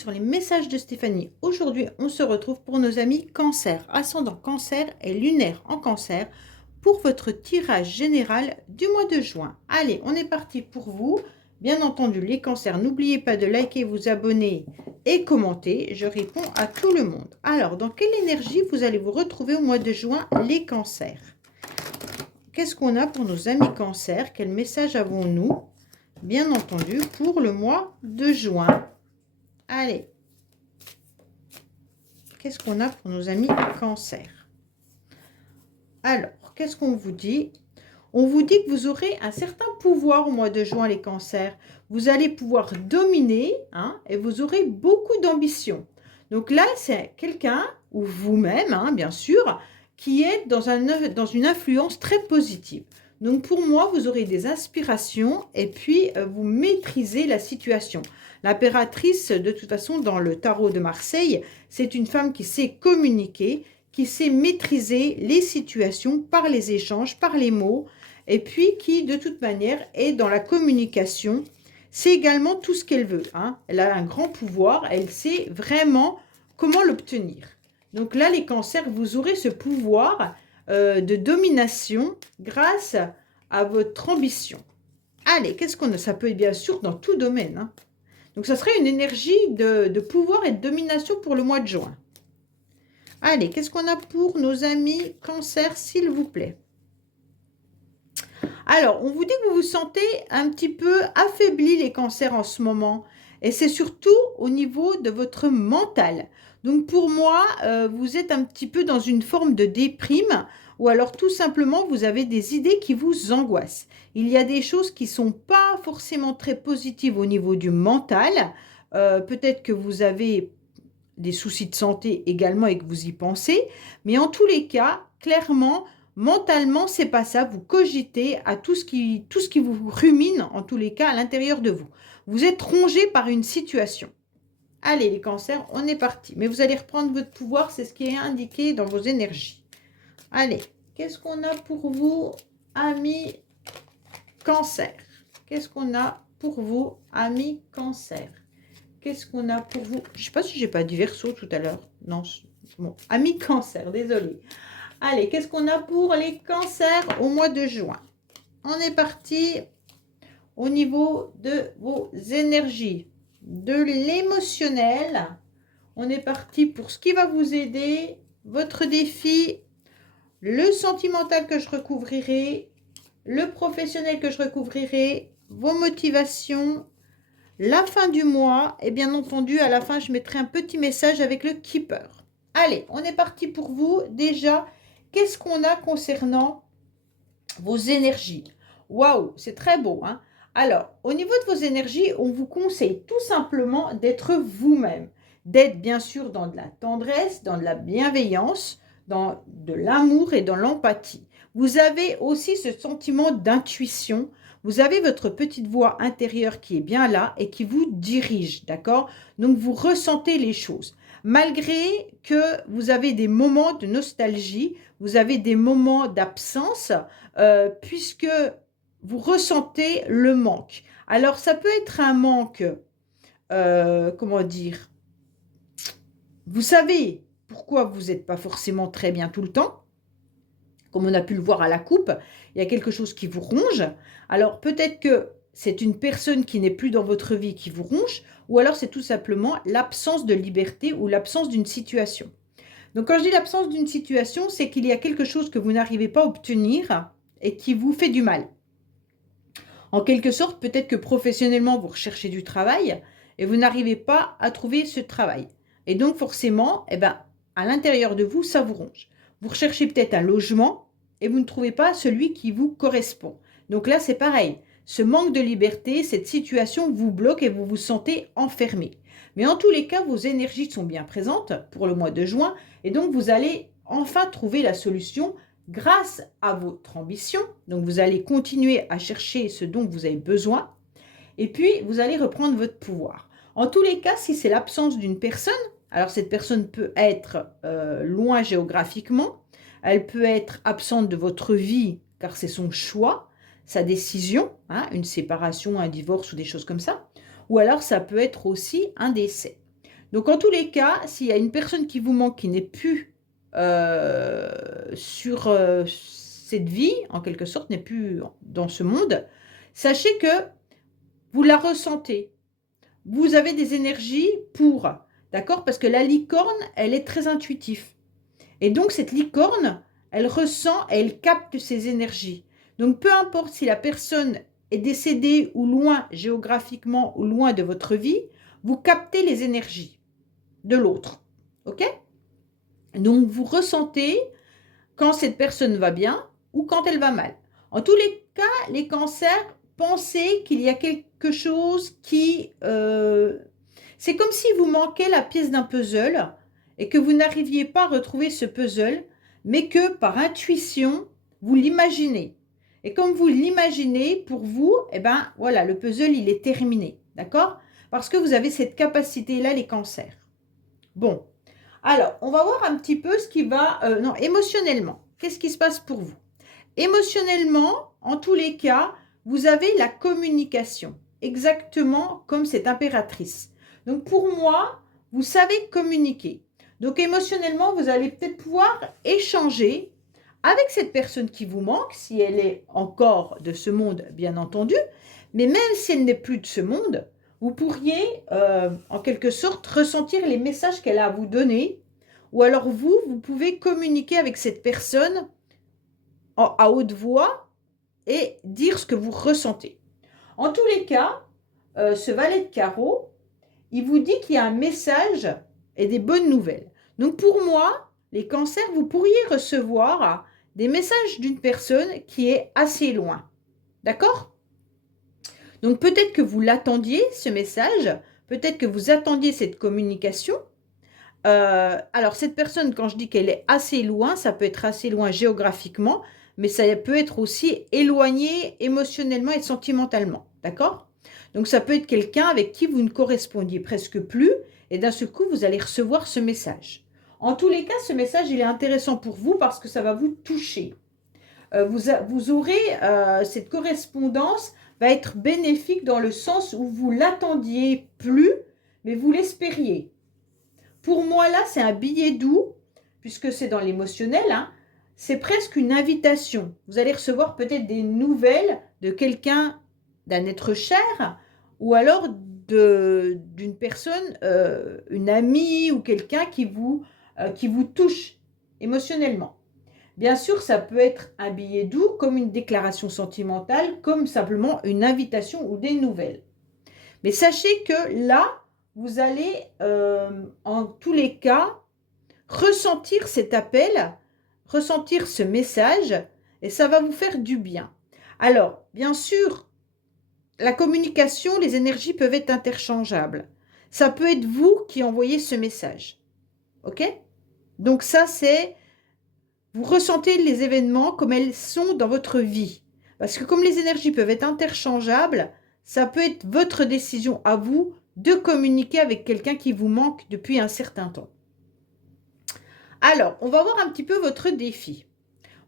sur les messages de Stéphanie. Aujourd'hui, on se retrouve pour nos amis Cancer, ascendant Cancer et lunaire en Cancer pour votre tirage général du mois de juin. Allez, on est parti pour vous. Bien entendu, les cancers, n'oubliez pas de liker, vous abonner et commenter. Je réponds à tout le monde. Alors, dans quelle énergie vous allez vous retrouver au mois de juin, les cancers? Qu'est-ce qu'on a pour nos amis cancers? Quel message avons-nous, bien entendu, pour le mois de juin? Allez, qu'est-ce qu'on a pour nos amis cancer? Alors, qu'est-ce qu'on vous dit? On vous dit que vous aurez un certain pouvoir au mois de juin, les cancers. Vous allez pouvoir dominer et vous aurez beaucoup d'ambition. Donc là, c'est quelqu'un, ou vous-même, bien sûr, qui est dans une influence très positive. Donc pour moi, vous aurez des inspirations et puis vous maîtrisez la situation. L'impératrice, de toute façon, dans le tarot de Marseille, c'est une femme qui sait communiquer, qui sait maîtriser les situations par les échanges, par les mots, et puis qui, de toute manière, est dans la communication. C'est également tout ce qu'elle veut. Elle a un grand pouvoir, elle sait vraiment comment l'obtenir. Donc là, les cancers, vous aurez ce pouvoir de domination grâce à votre ambition. Allez, qu'est-ce qu'on a? Ça peut être bien sûr dans tout domaine. Donc, ça serait une énergie de pouvoir et de domination pour le mois de juin. Allez, qu'est-ce qu'on a pour nos amis cancer, s'il vous plaît? Alors, on vous dit que vous vous sentez un petit peu affaibli, les cancers, en ce moment. Et c'est surtout au niveau de votre mental. Donc, pour moi, vous êtes un petit peu dans une forme de déprime ou alors tout simplement, vous avez des idées qui vous angoissent. Il y a des choses qui ne sont pas forcément très positives au niveau du mental. Peut-être que vous avez des soucis de santé également et que vous y pensez. Mais en tous les cas, clairement, mentalement, c'est pas ça. Vous cogitez à tout ce qui vous rumine, en tous les cas, à l'intérieur de vous. Vous êtes rongé par une situation. Allez, les cancers, on est parti. Mais vous allez reprendre votre pouvoir, c'est ce qui est indiqué dans vos énergies. Allez, qu'est-ce qu'on a pour vous, amis cancer? Qu'est-ce qu'on a pour vous, amis cancer? Qu'est-ce qu'on a pour vous? Je ne sais pas si j'ai pas dit Verseau tout à l'heure. Non, bon, amis cancer, désolé. Allez, qu'est-ce qu'on a pour les cancers au mois de juin? On est parti au niveau de vos énergies, de l'émotionnel. On est parti pour ce qui va vous aider, votre défi, le sentimental que je recouvrirai, le professionnel que je recouvrirai, vos motivations, la fin du mois, et bien entendu, à la fin, je mettrai un petit message avec le keeper. Allez, on est parti pour vous. Déjà, qu'est-ce qu'on a concernant vos énergies? Waouh, c'est très beau. Alors, au niveau de vos énergies, on vous conseille tout simplement d'être vous-même. D'être bien sûr dans de la tendresse, dans de la bienveillance, dans de l'amour et dans l'empathie. Vous avez aussi ce sentiment d'intuition. Vous avez votre petite voix intérieure qui est bien là et qui vous dirige, d'accord? Donc, vous ressentez les choses. Malgré que vous avez des moments de nostalgie, vous avez des moments d'absence, puisque vous ressentez le manque. Alors, ça peut être un manque, comment dire? Vous savez pourquoi vous n'êtes pas forcément très bien tout le temps. Comme on a pu le voir à la coupe, il y a quelque chose qui vous ronge. Alors, peut-être que c'est une personne qui n'est plus dans votre vie qui vous ronge, ou alors c'est tout simplement l'absence de liberté ou l'absence d'une situation. Donc, quand je dis l'absence d'une situation, c'est qu'il y a quelque chose que vous n'arrivez pas à obtenir et qui vous fait du mal. En quelque sorte, peut-être que professionnellement, vous recherchez du travail et vous n'arrivez pas à trouver ce travail. Et donc, forcément, à l'intérieur de vous, ça vous ronge. Vous recherchez peut-être un logement et vous ne trouvez pas celui qui vous correspond. Donc là, c'est pareil. Ce manque de liberté, cette situation vous bloque et vous vous sentez enfermé. Mais en tous les cas, vos énergies sont bien présentes pour le mois de juin et donc vous allez enfin trouver la solution grâce à votre ambition. Donc, vous allez continuer à chercher ce dont vous avez besoin et puis vous allez reprendre votre pouvoir. En tous les cas, si c'est l'absence d'une personne, alors cette personne peut être loin géographiquement, elle peut être absente de votre vie car c'est son choix, sa décision, une séparation, un divorce ou des choses comme ça, ou alors ça peut être aussi un décès. Donc, en tous les cas, s'il y a une personne qui vous manque, qui n'est plus sur cette vie, en quelque sorte, n'est plus dans ce monde, sachez que vous la ressentez. Vous avez des énergies pour, d'accord? Parce que la licorne, elle est très intuitive. Et donc, cette licorne, elle ressent et elle capte ces énergies. Donc, peu importe si la personne est décédée ou loin géographiquement ou loin de votre vie, vous captez les énergies de l'autre. OK? Donc, vous ressentez quand cette personne va bien ou quand elle va mal. En tous les cas, les cancers, pensez qu'il y a quelque chose qui... c'est comme si vous manquait la pièce d'un puzzle et que vous n'arriviez pas à retrouver ce puzzle, mais que par intuition, vous l'imaginez. Et comme vous l'imaginez, pour vous, eh ben, voilà, le puzzle, il est terminé. D'accord? Parce que vous avez cette capacité-là, les cancers. Bon, alors, on va voir un petit peu ce qui va... non, émotionnellement, qu'est-ce qui se passe pour vous? Émotionnellement, en tous les cas, vous avez la communication, exactement comme cette impératrice. Donc, pour moi, vous savez communiquer. Donc, émotionnellement, vous allez peut-être pouvoir échanger avec cette personne qui vous manque, si elle est encore de ce monde, bien entendu, mais même si elle n'est plus de ce monde, vous pourriez, en quelque sorte, ressentir les messages qu'elle a à vous donner, ou alors vous pouvez communiquer avec cette personne à haute voix et dire ce que vous ressentez. En tous les cas, ce valet de carreau, il vous dit qu'il y a un message et des bonnes nouvelles. Donc pour moi, les cancers, vous pourriez recevoir des messages d'une personne qui est assez loin. D'accord? Donc peut-être que vous l'attendiez, ce message, peut-être que vous attendiez cette communication. Alors cette personne, quand je dis qu'elle est assez loin, ça peut être assez loin géographiquement, mais ça peut être aussi éloigné émotionnellement et sentimentalement. D'accord? Donc ça peut être quelqu'un avec qui vous ne correspondiez presque plus, et d'un seul coup, vous allez recevoir ce message. En tous les cas, ce message, il est intéressant pour vous parce que ça va vous toucher. Vous aurez, cette correspondance va être bénéfique dans le sens où vous l'attendiez plus, mais vous l'espériez. Pour moi, là, c'est un billet doux, puisque c'est dans l'émotionnel, hein, c'est presque une invitation. Vous allez recevoir peut-être des nouvelles de quelqu'un, d'un être cher, ou alors d'une personne, une amie ou quelqu'un qui vous touche émotionnellement. Bien sûr, ça peut être un billet doux, comme une déclaration sentimentale, comme simplement une invitation ou des nouvelles. Mais sachez que là, vous allez, en tous les cas, ressentir cet appel, ressentir ce message, et ça va vous faire du bien. Alors, bien sûr, la communication, les énergies peuvent être interchangeables. Ça peut être vous qui envoyez ce message. OK? Donc ça, c'est... Vous ressentez les événements comme elles sont dans votre vie. Parce que comme les énergies peuvent être interchangeables, ça peut être votre décision à vous de communiquer avec quelqu'un qui vous manque depuis un certain temps. Alors, on va voir un petit peu votre défi.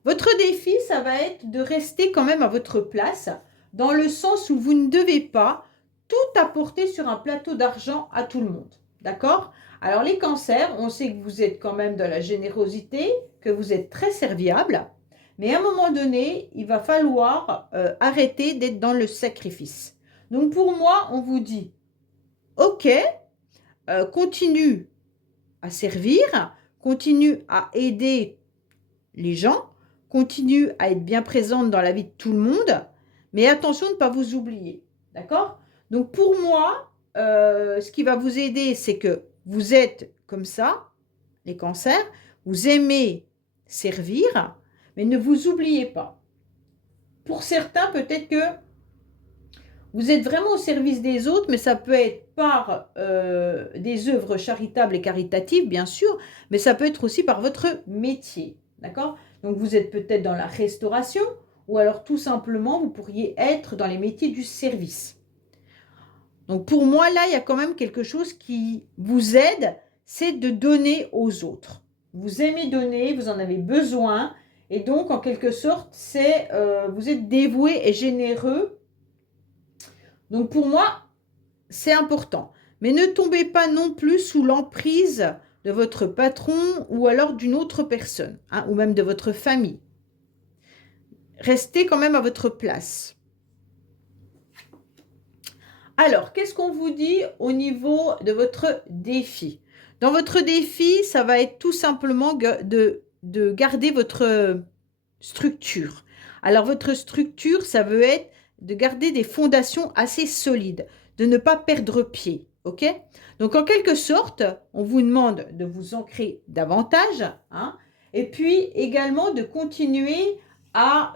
Votre défi, ça va être de rester quand même à votre place, dans le sens où vous ne devez pas tout apporter sur un plateau d'argent à tout le monde. D'accord? Alors, les cancers, on sait que vous êtes quand même dans la générosité, que vous êtes très serviable, mais à un moment donné, il va falloir arrêter d'être dans le sacrifice. Donc, pour moi, on vous dit, ok, continue à servir, continue à aider les gens, continue à être bien présente dans la vie de tout le monde, mais attention de ne pas vous oublier. D'accord? Donc pour moi, ce qui va vous aider, c'est que vous êtes comme ça, les cancers, vous aimez servir, mais ne vous oubliez pas. Pour certains, peut-être que vous êtes vraiment au service des autres, mais ça peut être par des œuvres charitables et caritatives, bien sûr, mais ça peut être aussi par votre métier. D'accord? Donc, vous êtes peut-être dans la restauration, ou alors tout simplement, vous pourriez être dans les métiers du service. Donc, pour moi, là, il y a quand même quelque chose qui vous aide, c'est de donner aux autres. Vous aimez donner, vous en avez besoin, et donc, en quelque sorte, vous êtes dévoué et généreux. Donc pour moi, c'est important. Mais ne tombez pas non plus sous l'emprise de votre patron ou alors d'une autre personne, hein, ou même de votre famille. Restez quand même à votre place. Alors, qu'est-ce qu'on vous dit au niveau de votre défi? Dans votre défi, ça va être tout simplement de garder votre structure. Alors, votre structure, ça veut être de garder des fondations assez solides, de ne pas perdre pied, ok? Donc, en quelque sorte, on vous demande de vous ancrer davantage, hein, et puis également de continuer à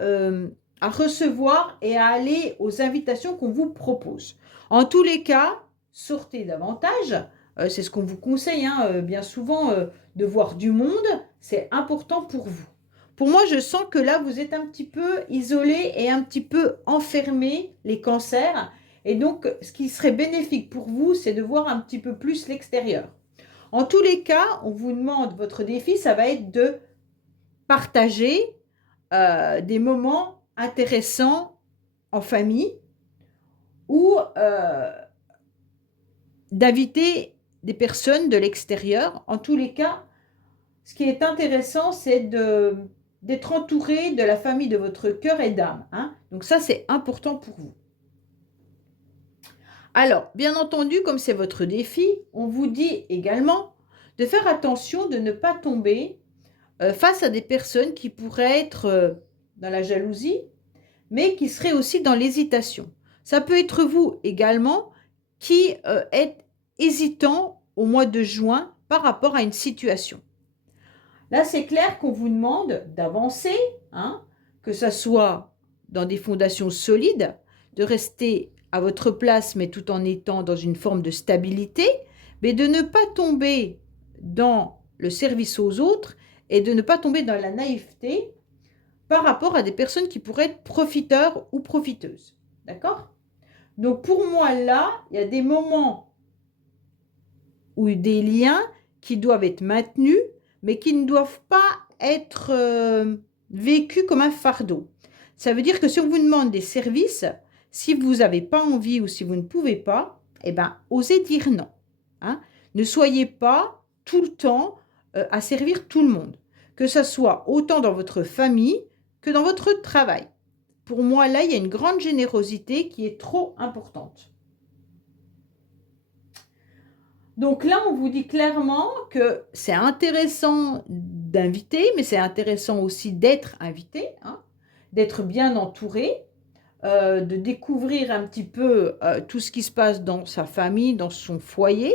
recevoir et à aller aux invitations qu'on vous propose. En tous les cas, sortez davantage. C'est ce qu'on vous conseille, hein, bien souvent, de voir du monde. C'est important pour vous. Pour moi, je sens que là, vous êtes un petit peu isolé et un petit peu enfermé, les cancers. Et donc, ce qui serait bénéfique pour vous, c'est de voir un petit peu plus l'extérieur. En tous les cas, on vous demande, votre défi, ça va être de partager des moments intéressants en famille ou d'inviter des personnes de l'extérieur. En tous les cas, ce qui est intéressant, c'est d'être entouré de la famille de votre cœur et d'âme, hein. Donc ça, c'est important pour vous. Alors, bien entendu, comme c'est votre défi, on vous dit également de faire attention de ne pas tomber face à des personnes qui pourraient être dans la jalousie, mais qui seraient aussi dans l'hésitation. Ça peut être vous également qui êtes hésitant au mois de juin par rapport à une situation. Là, c'est clair qu'on vous demande d'avancer, hein, que ça soit dans des fondations solides, de rester à votre place, mais tout en étant dans une forme de stabilité, mais de ne pas tomber dans le service aux autres et de ne pas tomber dans la naïveté par rapport à des personnes qui pourraient être profiteurs ou profiteuses. D'accord? Donc pour moi, là, il y a des moments ou des liens qui doivent être maintenus, mais qui ne doivent pas être vécus comme un fardeau. Ça veut dire que si on vous demande des services, si vous n'avez pas envie ou si vous ne pouvez pas, eh ben, osez dire non, hein. Ne soyez pas tout le temps à servir tout le monde, que ce soit autant dans votre famille que dans votre travail. Pour moi, là, il y a une grande générosité qui est trop importante. Donc là, on vous dit clairement que c'est intéressant d'inviter, mais c'est intéressant aussi d'être invité, hein, d'être bien entouré, de découvrir un petit peu tout ce qui se passe dans sa famille, dans son foyer.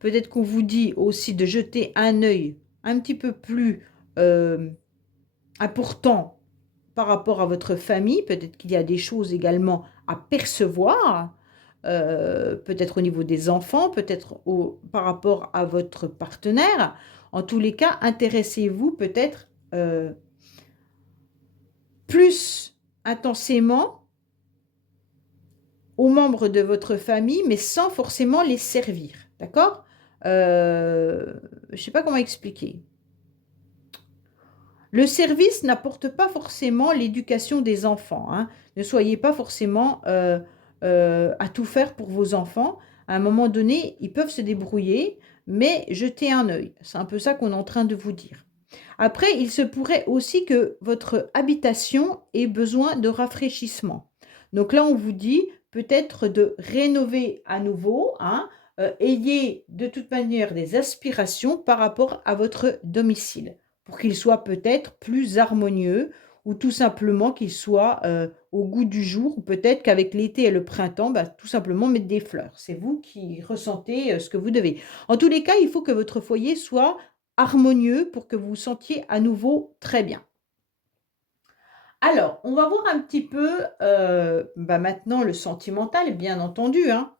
Peut-être qu'on vous dit aussi de jeter un œil un petit peu plus important par rapport à votre famille. Peut-être qu'il y a des choses également à percevoir. Peut-être au niveau des enfants, peut-être par rapport à votre partenaire. En tous les cas, intéressez-vous peut-être plus intensément aux membres de votre famille, mais sans forcément les servir. D'accord? Je ne sais pas comment expliquer. Le service n'apporte pas forcément l'éducation des enfants, hein. Ne soyez pas forcément à tout faire pour vos enfants. À un moment donné, ils peuvent se débrouiller, mais jetez un œil. C'est un peu ça qu'on est en train de vous dire. Après, il se pourrait aussi que votre habitation ait besoin de rafraîchissement. Donc là, on vous dit peut-être de rénover à nouveau, hein. Ayez de toute manière des aspirations par rapport à votre domicile pour qu'il soit peut-être plus harmonieux ou tout simplement qu'il soit au goût du jour, ou peut-être qu'avec l'été et le printemps, bah, tout simplement mettre des fleurs. C'est vous qui ressentez ce que vous devez. En tous les cas, il faut que votre foyer soit harmonieux pour que vous vous sentiez à nouveau très bien. Alors, on va voir un petit peu bah, maintenant le sentimental, bien entendu, hein.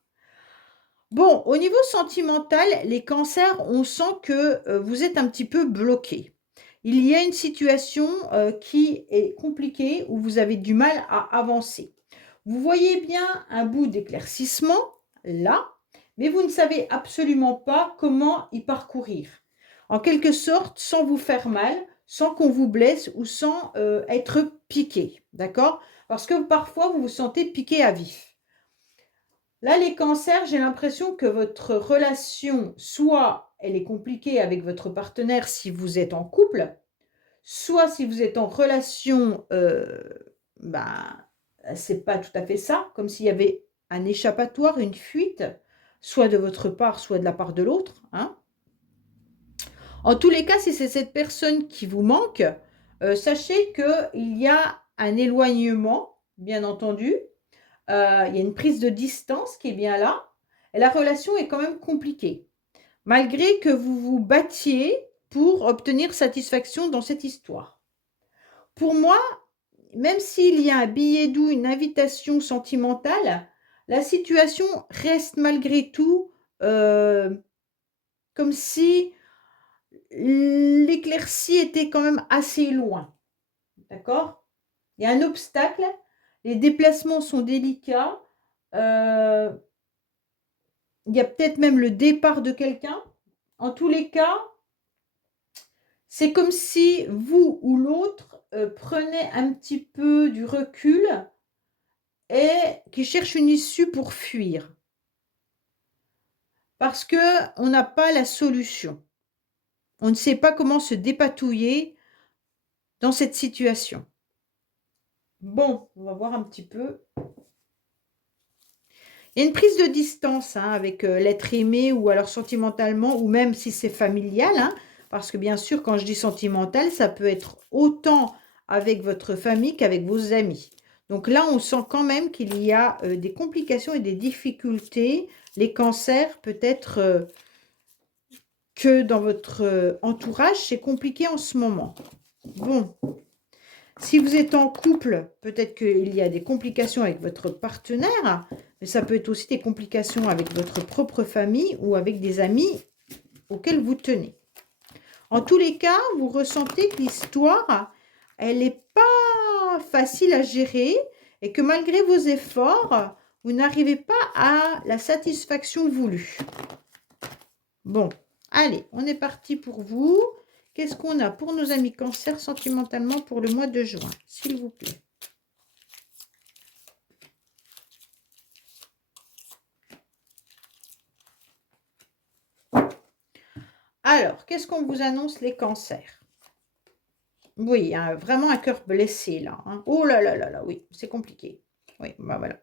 Bon, au niveau sentimental, les cancers, on sent que vous êtes un petit peu bloqué. Il y a une situation qui est compliquée où vous avez du mal à avancer. Vous voyez bien un bout d'éclaircissement là, mais vous ne savez absolument pas comment y parcourir. En quelque sorte, sans vous faire mal, sans qu'on vous blesse ou sans être piqué, d'accord? Parce que parfois, vous vous sentez piqué à vif. Là, les cancers, j'ai l'impression que votre relation, soit elle est compliquée avec votre partenaire si vous êtes en couple, soit si vous êtes en relation, bah, c'est pas tout à fait ça, comme s'il y avait un échappatoire, une fuite, soit de votre part, soit de la part de l'autre, hein. En tous les cas, si c'est cette personne qui vous manque, sachez qu'il y a un éloignement, bien entendu, il y a une prise de distance qui est bien là, et la relation est quand même compliquée, malgré que vous vous battiez pour obtenir satisfaction dans cette histoire. Pour moi, même s'il y a un billet doux, une invitation sentimentale, la situation reste malgré tout comme si l'éclaircie était quand même assez loin. D'accord? Il y a un obstacle, les déplacements sont délicats, il y a peut-être même le départ de quelqu'un. En tous les cas, c'est comme si vous ou l'autre prenait un petit peu du recul et qui cherche une issue pour fuir. Parce qu'on n'a pas la solution. On ne sait pas comment se dépatouiller dans cette situation. Bon, on va voir un petit peu. Il y a une prise de distance hein, avec l'être aimé ou alors sentimentalement ou même si c'est familial. Hein, parce que bien sûr, quand je dis sentimental, ça peut être autant avec votre famille qu'avec vos amis. Donc là, on sent quand même qu'il y a des complications et des difficultés. Les cancers, peut-être que dans votre entourage, c'est compliqué en ce moment. Bon, si vous êtes en couple, peut-être qu'il y a des complications avec votre partenaire, mais ça peut être aussi des complications avec votre propre famille ou avec des amis auxquels vous tenez. En tous les cas, vous ressentez que l'histoire, elle n'est pas facile à gérer et que malgré vos efforts, vous n'arrivez pas à la satisfaction voulue. Bon, allez, on est parti pour vous. Qu'est-ce qu'on a pour nos amis cancer sentimentalement pour le mois de juin, s'il vous plaît? Alors, qu'est-ce qu'on vous annonce les cancers? Oui, hein, vraiment un cœur blessé là. Hein. Oh là là là là, oui, c'est compliqué. Oui, bah voilà.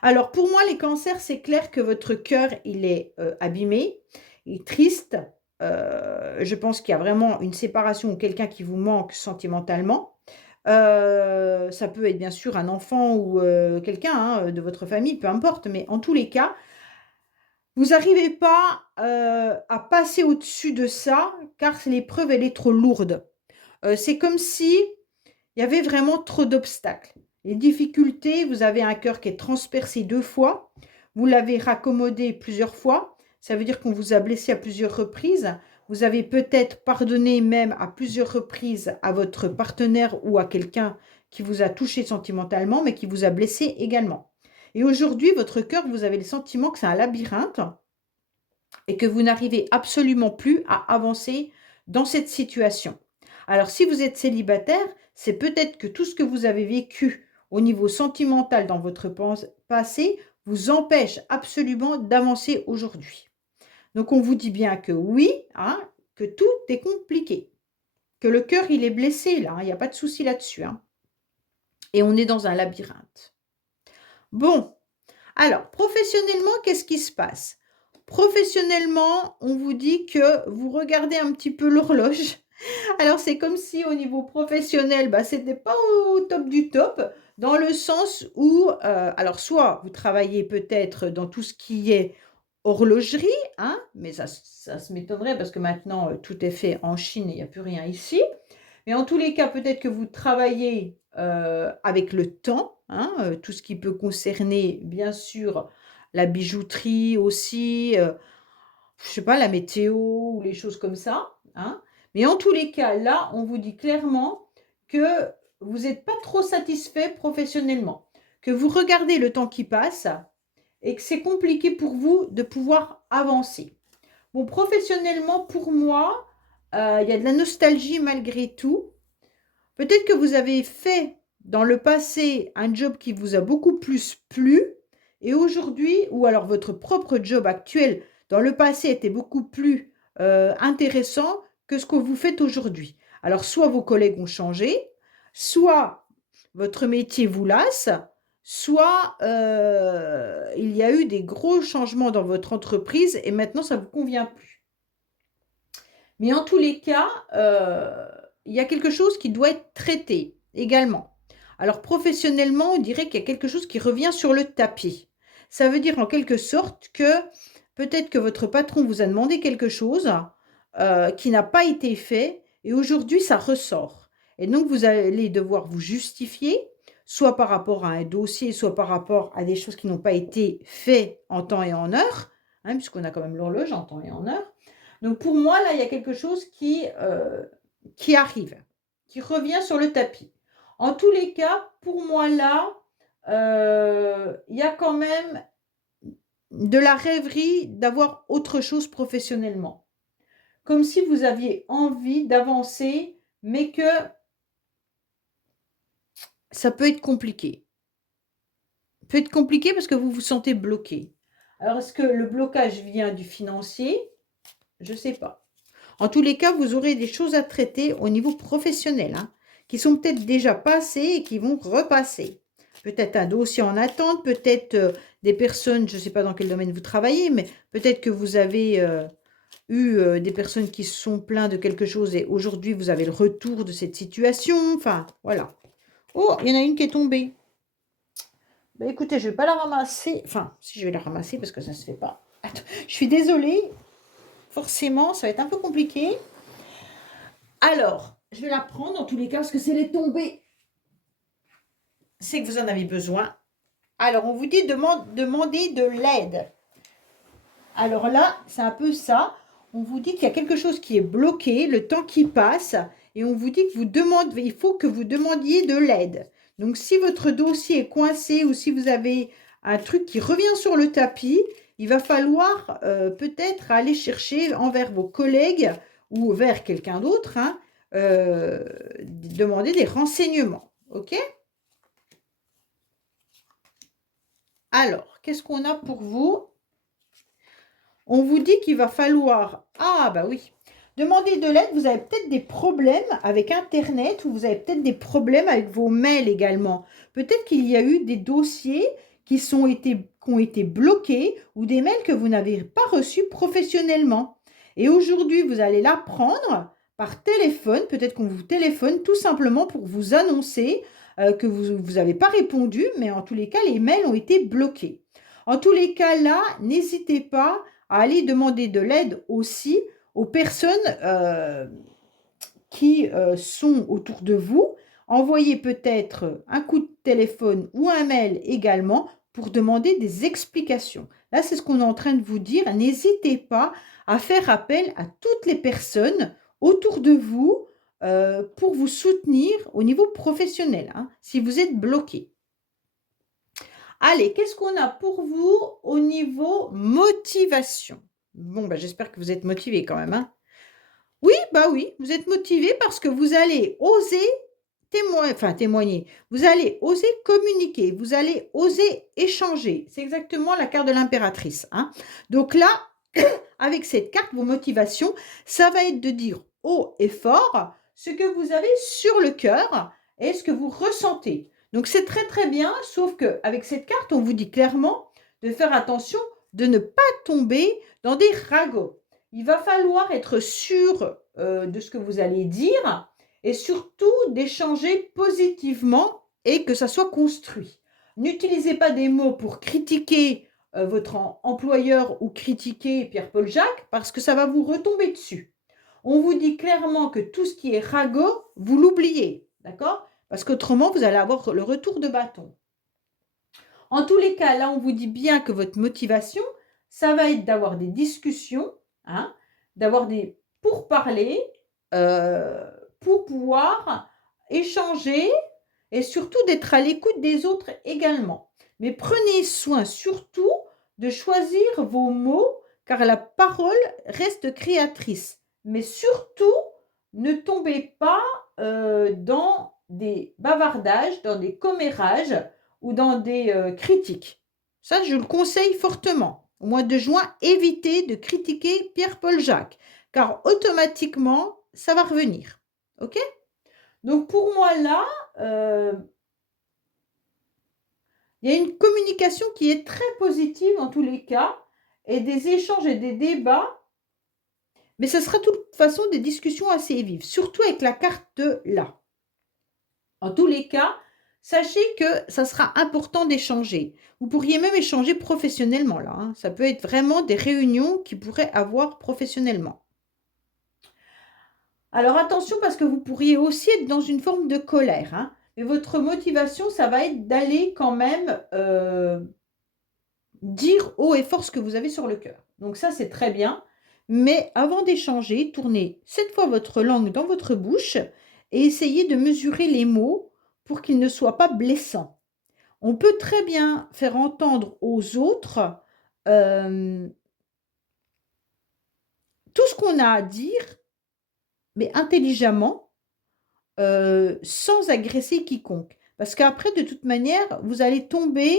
Alors, pour moi, les cancers, c'est clair que votre cœur, il est abîmé, il est triste. Je pense qu'il y a vraiment une séparation ou quelqu'un qui vous manque sentimentalement. Ça peut être bien sûr un enfant ou quelqu'un hein, de votre famille, peu importe, mais en tous les cas, vous n'arrivez pas à passer au-dessus de ça, car l'épreuve, elle est trop lourde. C'est comme si il y avait vraiment trop d'obstacles. Les difficultés, vous avez un cœur qui est transpercé 2 fois, vous l'avez raccommodé plusieurs fois, ça veut dire qu'on vous a blessé à plusieurs reprises, vous avez peut-être pardonné même à plusieurs reprises à votre partenaire ou à quelqu'un qui vous a touché sentimentalement, mais qui vous a blessé également. Et aujourd'hui, votre cœur, vous avez le sentiment que c'est un labyrinthe et que vous n'arrivez absolument plus à avancer dans cette situation. Alors, si vous êtes célibataire, c'est peut-être que tout ce que vous avez vécu au niveau sentimental dans votre passé vous empêche absolument d'avancer aujourd'hui. Donc, on vous dit bien que oui, hein, que tout est compliqué, que le cœur, il est blessé là, il n'y a pas de souci là-dessus. Hein, et on est dans un labyrinthe. Bon, alors, professionnellement, qu'est-ce qui se passe? Professionnellement, on vous dit que vous regardez un petit peu l'horloge. Alors, c'est comme si au niveau professionnel, bah, c'était pas au top du top, dans le sens où, alors soit vous travaillez peut-être dans tout ce qui est horlogerie, hein, mais ça se m'étonnerait parce que maintenant, tout est fait en Chine et il n'y a plus rien ici. Mais en tous les cas, peut-être que vous travaillez avec le temps, hein, tout ce qui peut concerner, bien sûr, la bijouterie aussi, je sais pas, la météo ou les choses comme ça, hein. Mais en tous les cas, là, on vous dit clairement que vous n'êtes pas trop satisfait professionnellement, que vous regardez le temps qui passe et que c'est compliqué pour vous de pouvoir avancer. Bon, professionnellement, pour moi, il y a de la nostalgie malgré tout. Peut-être que vous avez fait dans le passé un job qui vous a beaucoup plus plu, et aujourd'hui, ou alors votre propre job actuel dans le passé était beaucoup plus intéressant que ce que vous faites aujourd'hui. Alors, soit vos collègues ont changé, soit votre métier vous lasse, soit il y a eu des gros changements dans votre entreprise et maintenant ça ne vous convient plus. Mais en tous les cas, il y a quelque chose qui doit être traité également. Alors professionnellement, on dirait qu'il y a quelque chose qui revient sur le tapis. Ça veut dire en quelque sorte que peut-être que votre patron vous a demandé quelque chose qui n'a pas été fait et aujourd'hui ça ressort. Et donc vous allez devoir vous justifier, soit par rapport à un dossier, soit par rapport à des choses qui n'ont pas été faites en temps et en heure, hein, puisqu'on a quand même l'horloge en temps et en heure. Donc pour moi, là, il y a quelque chose qui arrive, qui revient sur le tapis. En tous les cas, pour moi, là, il y a quand même de la rêverie d'avoir autre chose professionnellement. Comme si vous aviez envie d'avancer, mais que ça peut être compliqué. Peut être compliqué parce que vous vous sentez bloqué. Alors, est-ce que le blocage vient du financier? Je ne sais pas. En tous les cas, vous aurez des choses à traiter au niveau professionnel, hein, qui sont peut-être déjà passées et qui vont repasser. Peut-être un dossier en attente, peut-être des personnes, je ne sais pas dans quel domaine vous travaillez, mais peut-être que vous avez eu des personnes qui se sont plaintes de quelque chose et aujourd'hui vous avez le retour de cette situation. Enfin, voilà. Oh, il y en a une qui est tombée. Ben, écoutez, je ne vais pas la ramasser. Enfin, si je vais la ramasser parce que ça ne se fait pas. Attends, je suis désolée. Forcément, ça va être un peu compliqué. Alors, je vais la prendre en tous les cas parce que si elle est tombée, c'est que vous en avez besoin. Alors, on vous dit demander de l'aide. Alors là, c'est un peu ça. On vous dit qu'il y a quelque chose qui est bloqué, le temps qui passe, et on vous dit que il faut que vous demandiez de l'aide. Donc, si votre dossier est coincé ou si vous avez un truc qui revient sur le tapis, il va falloir peut-être aller chercher envers vos collègues ou vers quelqu'un d'autre, hein, demander des renseignements. OK? Alors, qu'est-ce qu'on a pour vous? On vous dit qu'il va falloir... Ah, bah oui. Demander de l'aide, vous avez peut-être des problèmes avec Internet ou vous avez peut-être des problèmes avec vos mails également. Peut-être qu'il y a eu des dossiers qui ont été bloqués ou des mails que vous n'avez pas reçus professionnellement. Et aujourd'hui, vous allez l'apprendre par téléphone. Peut-être qu'on vous téléphone tout simplement pour vous annoncer que vous n'avez pas répondu, mais en tous les cas, les mails ont été bloqués. En tous les cas, là, n'hésitez pas à aller demander de l'aide aussi aux personnes qui sont autour de vous. Envoyez peut-être un coup de téléphone ou un mail également pour demander des explications. Là, c'est ce qu'on est en train de vous dire. N'hésitez pas à faire appel à toutes les personnes autour de vous pour vous soutenir au niveau professionnel, hein, si vous êtes bloqué. Allez, qu'est-ce qu'on a pour vous au niveau motivation? Bon, bah, j'espère que vous êtes motivé quand même, hein. Oui, bah oui, vous êtes motivé parce que vous allez oser témoigner. Vous allez oser communiquer, vous allez oser échanger. C'est exactement la carte de l'impératrice, hein. Donc là, avec cette carte, vos motivations, ça va être de dire haut et fort ce que vous avez sur le cœur et ce que vous ressentez. Donc c'est très très bien, sauf qu'avec cette carte, on vous dit clairement de faire attention de ne pas tomber dans des ragots. Il va falloir être sûr de ce que vous allez dire et surtout d'échanger positivement et que ça soit construit. N'utilisez pas des mots pour critiquer votre employeur ou critiquer Pierre-Paul Jacques parce que ça va vous retomber dessus. On vous dit clairement que tout ce qui est ragot, vous l'oubliez, d'accord? Parce qu'autrement, vous allez avoir le retour de bâton. En tous les cas, là, on vous dit bien que votre motivation, ça va être d'avoir des discussions, hein, d'avoir des pourparlers pour pouvoir échanger et surtout d'être à l'écoute des autres également. Mais prenez soin surtout de choisir vos mots car la parole reste créatrice. Mais surtout, ne tombez pas dans des bavardages, dans des commérages ou dans des critiques. Ça, je le conseille fortement. Au mois de juin, évitez de critiquer Pierre-Paul Jacques, car automatiquement, ça va revenir. OK? Donc pour moi là, euh, il y a une communication qui est très positive en tous les cas, et des échanges et des débats, mais ce sera de toute façon des discussions assez vives, surtout avec la carte de là. En tous les cas, sachez que ça sera important d'échanger. Vous pourriez même échanger professionnellement là, hein. Ça peut être vraiment des réunions qui pourraient avoir professionnellement. Alors attention parce que vous pourriez aussi être dans une forme de colère, hein. Mais votre motivation, ça va être d'aller quand même dire haut et fort ce que vous avez sur le cœur. Donc ça, c'est très bien. Mais avant d'échanger, tournez 7 fois votre langue dans votre bouche et essayez de mesurer les mots pour qu'ils ne soient pas blessants. On peut très bien faire entendre aux autres euh, tout ce qu'on a à dire, mais intelligemment, sans agresser quiconque. Parce qu'après, de toute manière, vous allez tomber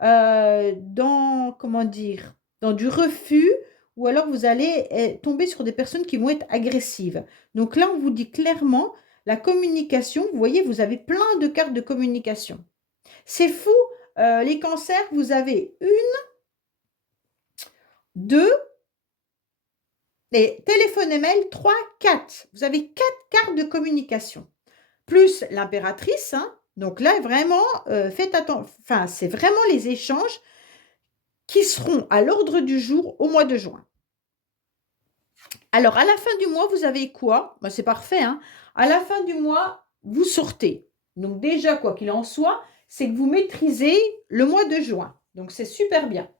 dans, comment dire, dans du refus, ou alors vous allez tomber sur des personnes qui vont être agressives. Donc là, on vous dit clairement, la communication, vous voyez, vous avez plein de cartes de communication. C'est fou, les cancers, vous avez une, deux, et téléphone et mail, trois, quatre. Vous avez quatre cartes de communication. Plus l'impératrice, hein. Donc là, vraiment, faites attention. Enfin, c'est vraiment les échanges qui seront à l'ordre du jour au mois de juin. Alors, à la fin du mois, vous avez quoi? Ben, c'est parfait, hein. À la fin du mois, vous sortez. Donc déjà, quoi qu'il en soit, c'est que vous maîtrisez le mois de juin. Donc c'est super bien.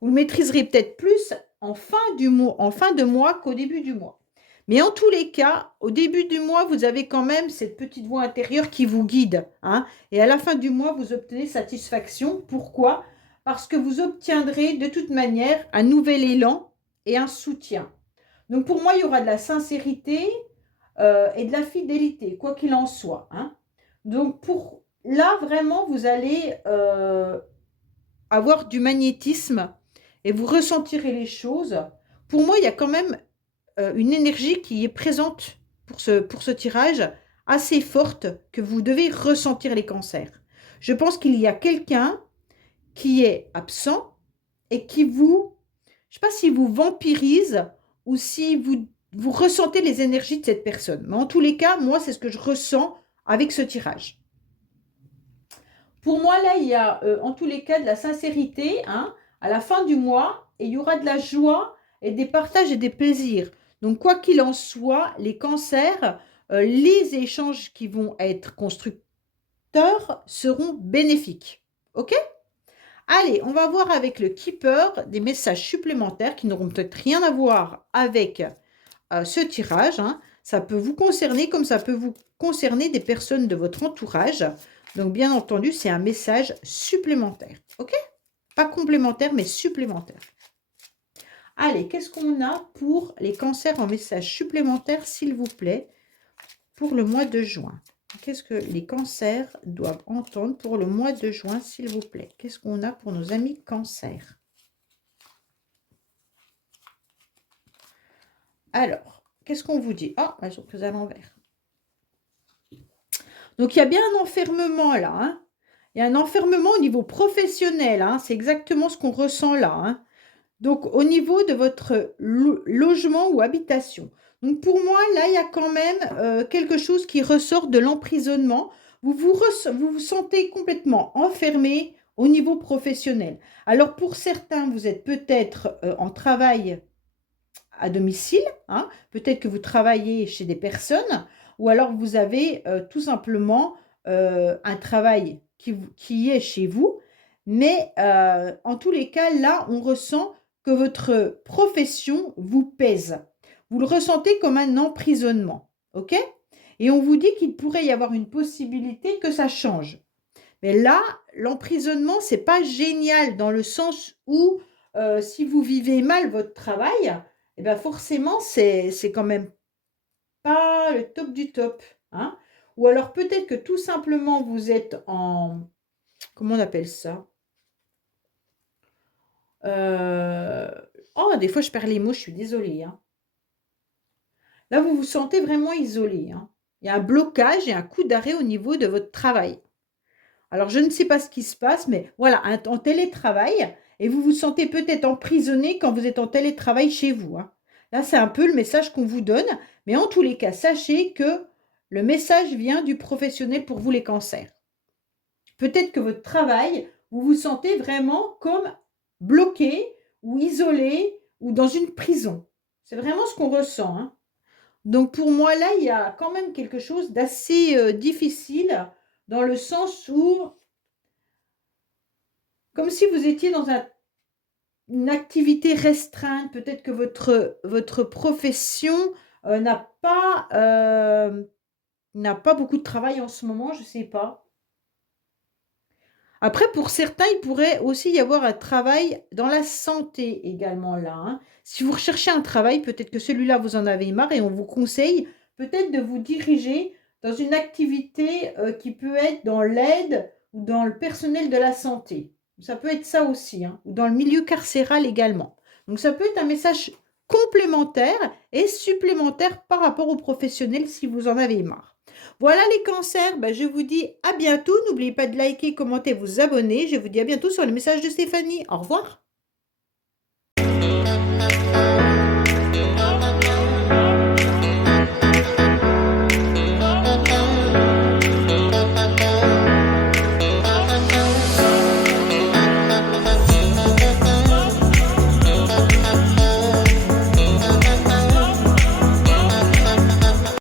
Vous le maîtriserez peut-être plus en fin de mois qu'au début du mois. Mais en tous les cas, au début du mois, vous avez quand même cette petite voix intérieure qui vous guide, hein. Et à la fin du mois, vous obtenez satisfaction. Pourquoi? Parce que vous obtiendrez de toute manière un nouvel élan et un soutien. Donc pour moi, il y aura de la sincérité et de la fidélité, quoi qu'il en soit, hein. Donc pour là, vraiment, vous allez avoir du magnétisme et vous ressentirez les choses. Pour moi, il y a quand même une énergie qui est présente pour ce tirage, assez forte, que vous devez ressentir les cancers. Je pense qu'il y a quelqu'un qui est absent et qui vous, je ne sais pas si vous vampirise ou si vous ressentez les énergies de cette personne. Mais en tous les cas, moi, c'est ce que je ressens avec ce tirage. Pour moi, là, il y a en tous les cas de la sincérité, hein, à la fin du mois, et il y aura de la joie et des partages et des plaisirs. Donc, quoi qu'il en soit, les cancers, les échanges qui vont être constructeurs seront bénéfiques. OK? Allez, on va voir avec le Keeper des messages supplémentaires qui n'auront peut-être rien à voir avec ce tirage, hein. Ça peut vous concerner comme ça peut vous concerner des personnes de votre entourage. Donc, bien entendu, c'est un message supplémentaire. OK? Pas complémentaire, mais supplémentaire. Allez, qu'est-ce qu'on a pour les cancers en message supplémentaire, s'il vous plaît, pour le mois de juin? Qu'est-ce que les cancers doivent entendre pour le mois de juin, s'il vous plaît? Qu'est-ce qu'on a pour nos amis cancers? Alors, qu'est-ce qu'on vous dit? Ah, elles sont prises à l'envers. Donc, il y a bien un enfermement là, hein. Il y a un enfermement au niveau professionnel, hein. C'est exactement ce qu'on ressent là, hein. Donc, au niveau de votre logement ou habitation. Donc, pour moi, là, il y a quand même quelque chose qui ressort de l'emprisonnement. Vous vous sentez complètement enfermé au niveau professionnel. Alors, pour certains, vous êtes peut-être en travail à domicile, hein. Peut-être que vous travaillez chez des personnes, ou alors vous avez tout simplement un travail qui est chez vous. Mais en tous les cas, là, on ressent que votre profession vous pèse. Vous le ressentez comme un emprisonnement, ok? Et on vous dit qu'il pourrait y avoir une possibilité que ça change. Mais là, l'emprisonnement, c'est pas génial dans le sens où si vous vivez mal votre travail, eh ben forcément, c'est quand même pas le top du top, hein. Ou alors peut-être que tout simplement vous êtes en, comment on appelle ça? Heu, oh, des fois je perds les mots, je suis désolée, hein. Là, vous vous sentez vraiment isolé, hein. Il y a un blocage et un coup d'arrêt au niveau de votre travail. Alors je ne sais pas ce qui se passe, mais voilà, en télétravail et vous vous sentez peut-être emprisonné quand vous êtes en télétravail chez vous, hein. Là, c'est un peu le message qu'on vous donne, mais en tous les cas, sachez que le message vient du professionnel pour vous les cancers. Peut-être que votre travail, vous vous sentez vraiment comme bloqué ou isolé ou dans une prison. C'est vraiment ce qu'on ressent, hein. Donc pour moi, là, il y a quand même quelque chose d'assez, difficile dans le sens où comme si vous étiez dans une activité restreinte, peut-être que votre profession, n'a pas beaucoup de travail en ce moment, je ne sais pas. Après pour certains, il pourrait aussi y avoir un travail dans la santé également là, hein. Si vous recherchez un travail, peut-être que celui-là vous en avez marre et on vous conseille peut-être de vous diriger dans une activité, qui peut être dans l'aide ou dans le personnel de la santé. Ça peut être ça aussi, hein, ou dans le milieu carcéral également. Donc ça peut être un message complémentaire et supplémentaire par rapport aux professionnels si vous en avez marre. Voilà les cancers, ben, je vous dis à bientôt. N'oubliez pas de liker, commenter, vous abonner. Je vous dis à bientôt sur le message de Stéphanie. Au revoir.